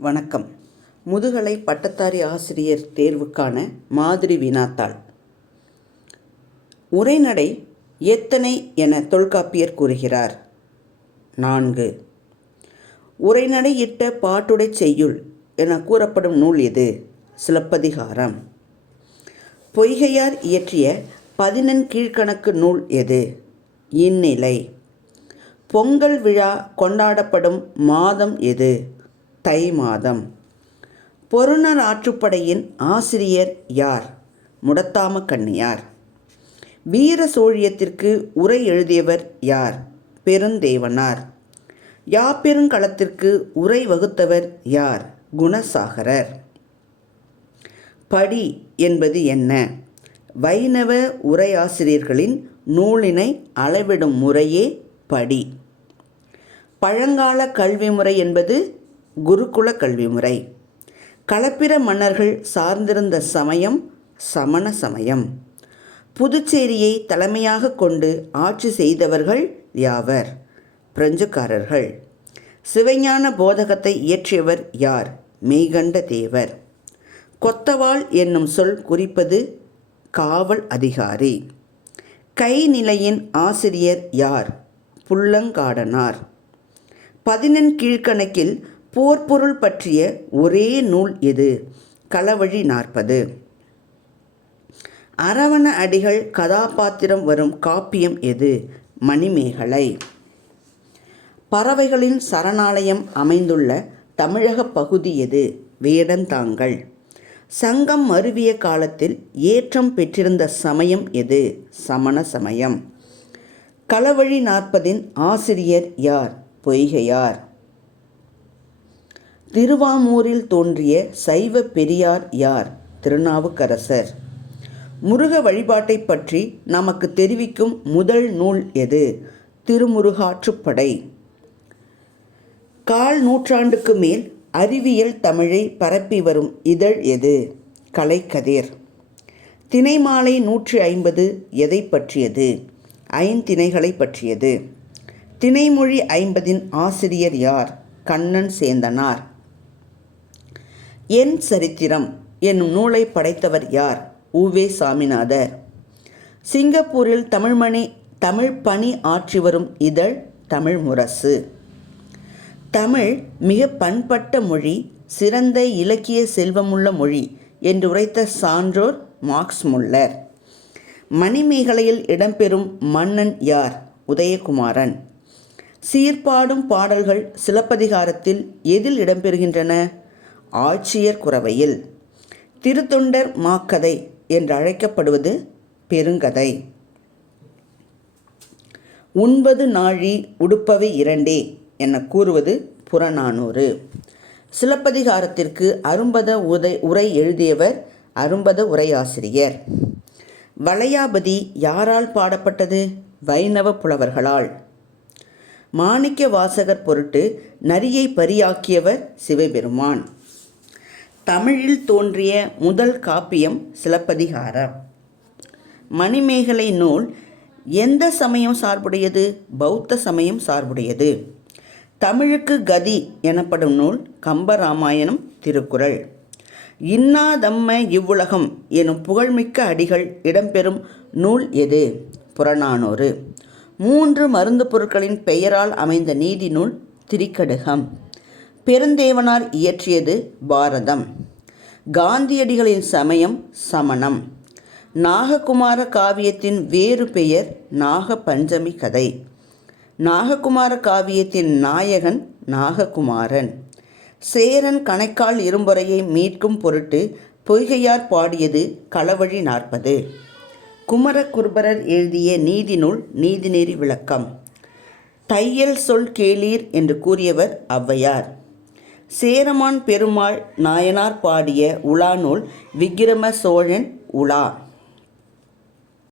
வணக்கம். முதுகலை பட்டதாரி ஆசிரியர் தேர்வுக்கான மாதிரி வினாத்தாள். உரைநடை எத்தனை என தொல்காப்பியர் கூறுகிறார். நான்கு. உரைநடையிட்ட பாட்டுடைச் செய்யுள் என கூறப்படும் நூல் இது. சிலப்பதிகாரம். பொய்கையார் இயற்றிய பதினெண் கீழ்க்கணக்கு நூல் எது? இந்நிலை. பொங்கல் விழா கொண்டாடப்படும் மாதம் எது? தை மாதம். பொருணர் ஆற்றுப்படையின் ஆசிரியர் யார்? முடத்தாம கண்ணியார். வீர சோழியத்திற்கு உரை எழுதியவர் யார்? பெருந்தேவனார். யாப்பெருங்களத்திற்கு உரை வகுத்தவர் யார்? குணசாகரர். படி என்பது என்ன? வைணவ உரையாசிரியர்களின் நூலினை அளவிடும் முறையே படி. பழங்கால கல்வி முறை என்பது குருகுல கல்வி முறை. களப்பிர மன்னர்கள் சார்ந்திருந்த சமயம் சமண சமயம். புதுச்சேரியை தலைமையாக கொண்டு ஆட்சி செய்தவர்கள் யாவர்? பிரெஞ்சுக்காரர்கள். சிவஞான போதகத்தை இயற்றியவர் யார்? மெய்கண்ட தேவர். கொத்தவாள் என்னும் சொல் குறிப்பது காவல் அதிகாரி. கைநிலையின் ஆசிரியர் யார்? புல்லங்காடனார் பதினெண் கீழ்க்கணக்கில் போர்ப்பொருள் பற்றிய ஒரே நூல் எது? களவழி நாற்பது. அரவண அடிகள் கதாபாத்திரம் வரும் காப்பியம் எது? மணிமேகலை. பறவைகளின் சரணாலயம் அமைந்துள்ள தமிழக பகுதி எது? வேடந்தாங்கல். சங்கம் மருவிய காலத்தில் ஏற்றம் பெற்றிருந்த சமயம் எது? சமண சமயம். களவழி நாற்பதின் ஆசிரியர் யார்? பொய்கையார். திருவாமூரில் தோன்றிய சைவ பெரியார் யார்? திருநாவுக்கரசர். முருக வழிபாட்டை பற்றி நமக்கு தெரிவிக்கும் முதல் நூல் எது? திருமுருகாற்றுப்படை. கால் நூற்றாண்டுக்கு மேல் அறிவியல் தமிழை பரப்பி வரும் இதழ் எது? கலைக்கதிர். திணைமாலை நூற்றி ஐம்பது எதை பற்றியது? ஐந்திணைகளை பற்றியது. திணைமொழி ஐம்பதின் ஆசிரியர் யார்? கண்ணன் சேந்தனார். என் சரித்திரம் என்னும் நூலை படைத்தவர் யார்? உவே சாமிநாதர். சிங்கப்பூரில் தமிழ்மணி தமிழ் பணி ஆற்றி வரும் இதழ் தமிழ் முரசு. தமிழ் மிக பண்பட்ட மொழி சிறந்த இலக்கிய செல்வமுள்ள மொழி என்று உரைத்த சான்றோர் மார்க்ஸ் முல்லர். மணிமேகலையில் இடம்பெறும் மன்னன் யார்? உதயகுமாரன். சீர்பாடும் பாடல்கள் சிலப்பதிகாரத்தில் எதில் இடம்பெறுகின்றன? ஆட்சியர் குறவையில் திருத்தொண்டர் மாக்கதை என்று அழைக்கப்படுவது பெருங்கதை. உண்பது நாழி உடுப்பவை இரண்டே என கூறுவது புறநானூறு. சிலப்பதிகாரத்திற்கு அரும்பத உதை உரை எழுதியவர் அரும்பத உரையாசிரியர். வளையாபதி யாரால் பாடப்பட்டது? வைணவ புலவர்களால். மாணிக்க வாசகர் பொருட்டு நரியை பரியாக்கியவர் சிவபெருமான். தமிழில் தோன்றிய முதல் காப்பியம் சிலப்பதிகாரம். மணிமேகலை நூல் எந்த சமயம் சார்புடையது? பௌத்த சமயம் சார்புடையது. தமிழுக்கு கதி எனப்படும் நூல் கம்பராமாயணம் திருக்குறள். இன்னாதம்ம இவ்வுலகம் எனும் புகழ்மிக்க அடிகள் இடம்பெறும் நூல் எது? புறநானூறு. மூன்று மருந்து பொருட்களின் பெயரால் அமைந்த நீதி நூல் திரிக்கடுகம். பெருந்தேவனார் இயற்றியது பாரதம். காந்தியடிகளின் சமயம் சமணம். நாககுமார காவியத்தின் வேறு பெயர் நாக பஞ்சமி கதை. நாககுமார காவியத்தின் நாயகன் நாககுமாரன். சேரன் கணைக்கால் இரும்பொறையை மீட்கும் பொருட்டு பொய்கையார் பாடியது களவழி நாற்பது. குமரகுருபரர் எழுதிய நீதிநூல் நீதிநெறி விளக்கம். தையல் சொல் கேளீர் என்று கூறியவர் ஔவையார். சேரமான் பெருமாள் நாயனார் பாடிய உலா நூல் விக்கிரம சோழன் உலா.